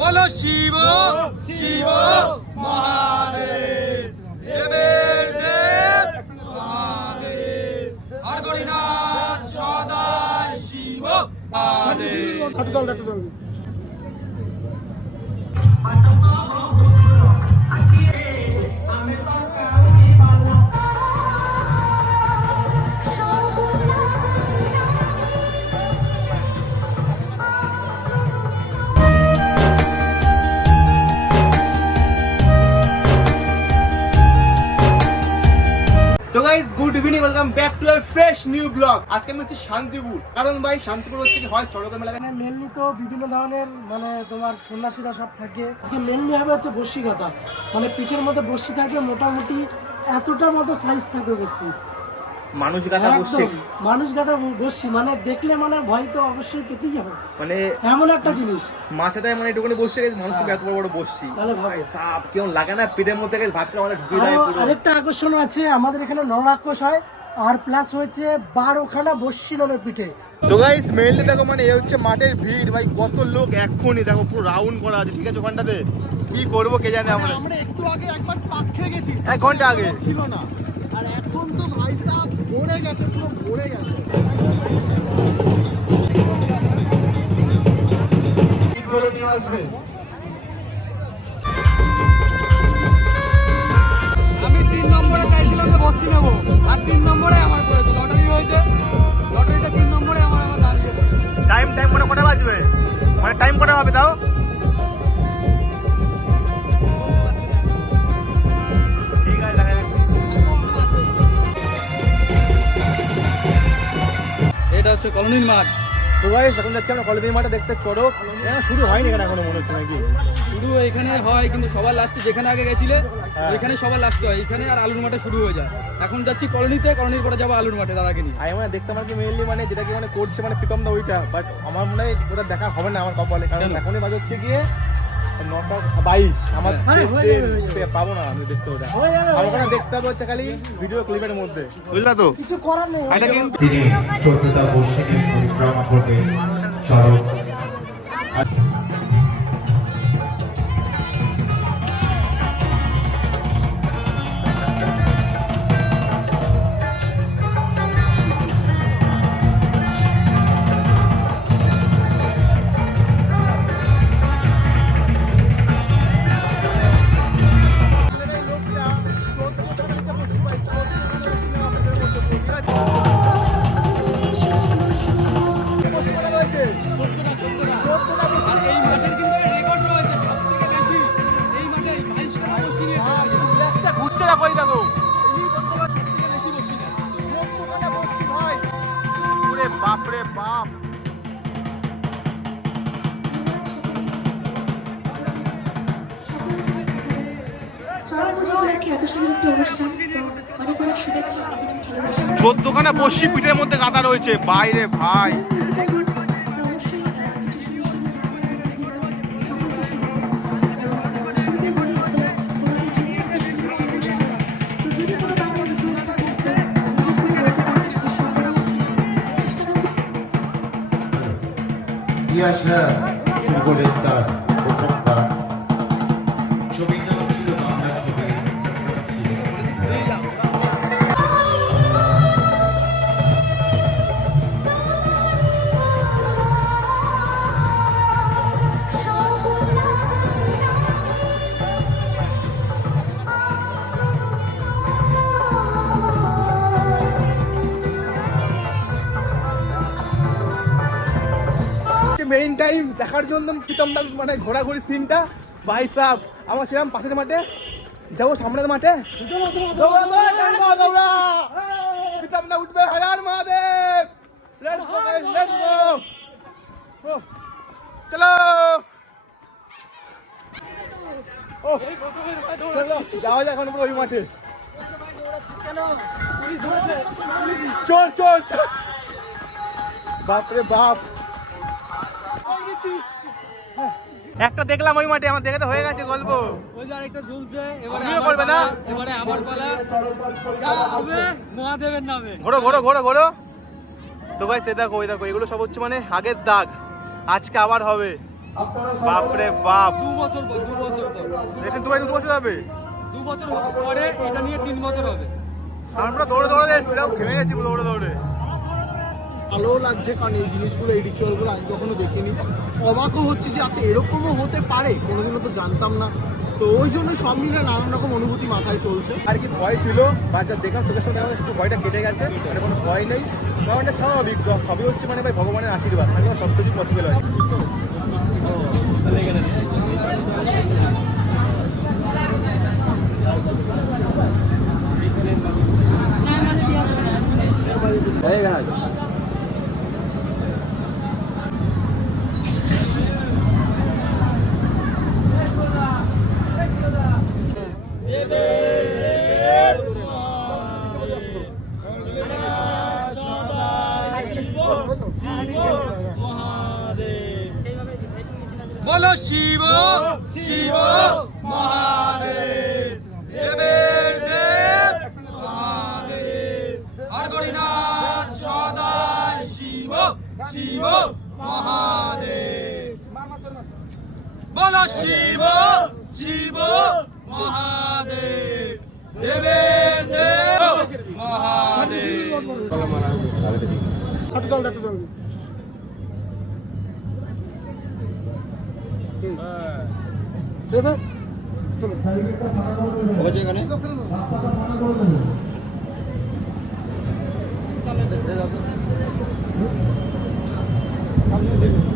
বলো শিব শিব মহাদেব দেবের দেব Shiv Mahadev. Good evening welcome back to a fresh new blog আজকে আমি হচ্ছে শান্তিপুর। কারণ ভাই, শান্তিপুর হচ্ছে কি হয় চড়কের মেলা এখানে মেনলি তো বিভিন্ন ধরনের মানে তোমার সন্ন্যাসীরা সব থাকে। আজকে মেনলি হবে হচ্ছে বসি কথা মানে পিঠের মধ্যে বসি থাকে, মোটামুটি এতটা মতো সাইজ থাকে বসি। মানুষ গাথা বসছে। মানুষ গাটা বসি মানে দেখলে মানে ভয় তো অবশ্যই পেতেই হবে। মানে এমন একটা জিনিস। মাছেটাই মানে একটুখানি বসে গেছে মানুষ এত বড় বড় বসছি। তাহলে ভাই সাপ কেমন লাগে না? পেটের মধ্যে গেছে ভাত করে মানে ঢুকিয়ে দেয় আরেকটা আকর্ষণ আছে আমাদের এখানে নরাক্ষস হয় আর প্লাস হয়েছে বারোখানা বসি নামে পিঠে। তো গাইস মেইনলি দেখো মানে এ হচ্ছে মাঠের ভিড় ভাই কত লোক এক্ষুনি দেখো পুরো রাউন্ড করা আছে ঠিক আছে ওখানটাতে? কি করব কে জানে আমরা? আমরা একটু আগে একবার পাক খেয়ে গেছি। এক ঘণ্টা আগে। ছিল না। আর এখন তো ভাই সাহেব ভরে গেছে পুরো ভরে গেছে। নিয়ে আসবে। আমি তিন নম্বরে চাইছিলাম যে বসছি নেব। আর তিন নম্বরে আমার পড়েছে। লটারি হয়েছে। লটারিটা তিন নম্বরে আমার আমার টাইম টাইম করে কটা বাজবে? মানে টাইম কটা হবে তাও? হচ্ছে কলোনির মাঠ। তো গাইস এখন যাচ্ছি আমরা কলোনির মাঠে দেখতে চড়ো। শুরু হয়নি এখানে এখনও মনে হচ্ছে নাকি? শুরু এখানে হয় কিন্তু সবার লাস্টে যেখানে আগে গেছিলে এখানে সবার লাস্ট হয়। এখানে আর আলুর মাঠে শুরু হয়ে যায়। এখন যাচ্ছি কলোনিতে কলোনির পরে যাব আলুর মাঠে দাদাকে নিয়ে। আমি মানে দেখতে পাচ্ছি মেইনলি মানে যেটা কি মানে করছে মানে প্রীতম দা ওইটা বাট আমার মনে হয় ওটা দেখা হবে না আমার কপালে কারণ এখনই বাজাচ্ছে হচ্ছে গিয়ে নটা বাইশ। আমার দেখতে- হয়ে পাবো না আমি দেখতে ওটা। যাবে, আমার ওখানে দেখতে হবে হচ্ছে খালি ভিডিও ক্লিপের মধ্যে। বুঝলা তো? কিছু করার নেই। তিনি চোদ্দটা বসে পরিক্রমা করবে সড়ক ভালোবাসা চোদ্দখানা পশ্চিম পিঠের মধ্যে গাদা রয়েছে। বাইরে ভাই। 이아시나 중고의 딸, 고척과 টাইম দেখার জন্য প্রীতম দা মানে ঘোরাঘুরি সিনটা। ভাই সাহ আমার সেরকম পাশের মাঠে। যাব সামনের মাঠে। প্রীতম দা উঠবে হাজার মহাদেব। চলো। যাওয়া যাক এখন ওই মাঠে। চল চল বাপরে বাপ। একটা দেখলাম ওই মাঠে আমার দেখে তো হয়ে গেছে গল্প। ওই যে আরেকটা ঝুলছে এবারে তুমিও করবে না? এবারে আবার পালা। যা হবে মহাদেবের নামে। ঘোরো ঘোরো ঘোরো ঘোরো। তো ভাই সে দেখো ওই দেখো এগুলো সব হচ্ছে মানে আগের দাগ। আজকে আবার হবে। বাপরে বাপ। দু বছর দু বছর পর। এখানে দু বছর হবে? দু বছর পরে এটা নিয়ে তিন বছর হবে। আমরা দৌড়ে দৌড়ে এসেছিলাম ঘেমে গেছি দৌড়ে দৌড়ে। ভালো লাগছে কারণ এই জিনিসগুলো এই রিচুয়ালগুলো আমি কখনো দেখিনি। অবাকও হচ্ছে যে আচ্ছা এরকমও হতে পারে কোনোদিনও তো জানতাম না। তো ওই জন্য সব মিলে নানান রকম অনুভূতি মাথায় চলছে। আর কি ভয় ছিল বা যা দেখলাম চোখের দেখলাম একটু ভয়টা কেটে গেছে মানে কোনো ভয় নেই। কারণ এটা স্বাভাবিক সবই হচ্ছে মানে ভাই ভগবানের আশীর্বাদ মানে সব কিছু পসিবল হয় বলো শিব শিব মহাদেব। দেবের দেব মহাদেব। আর গরিনাথ সদাই শিব শিব মহাদেব। বলো শিব শিব মহাদেব। দেবের দেব মহাদেব। চল হাঁটু চল।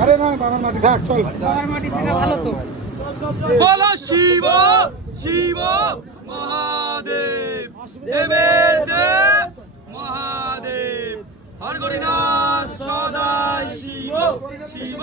আরে না বাবার মাটি থাক চল বলো শিব শিব মহাদেব, দেবের দেব মহাদেব। হর গরিনাথ সদাই শিব শিব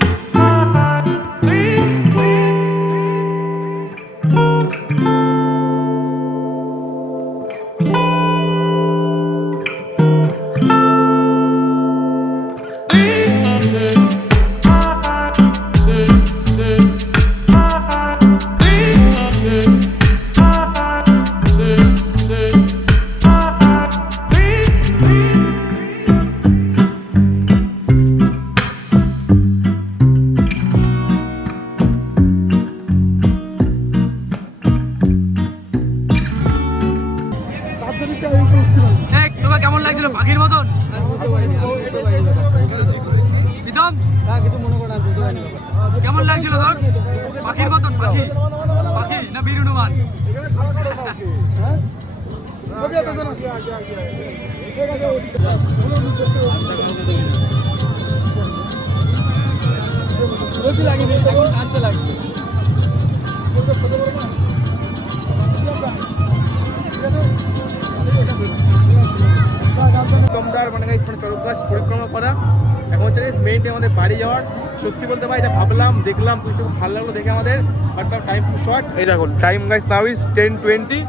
লাগেনি মানে guys, মানে চরক গাছ পরিক্রমা করা। এখন হচ্ছে মেইনটি আমাদের বাড়ি যাওয়ার। সত্যি বলতে ভাই যা ভাবলাম দেখলাম কিছু ভালো লাগল দেখে আমাদের। বাট টাইম টু শর্ট এই দেখো time guys now is ten twenty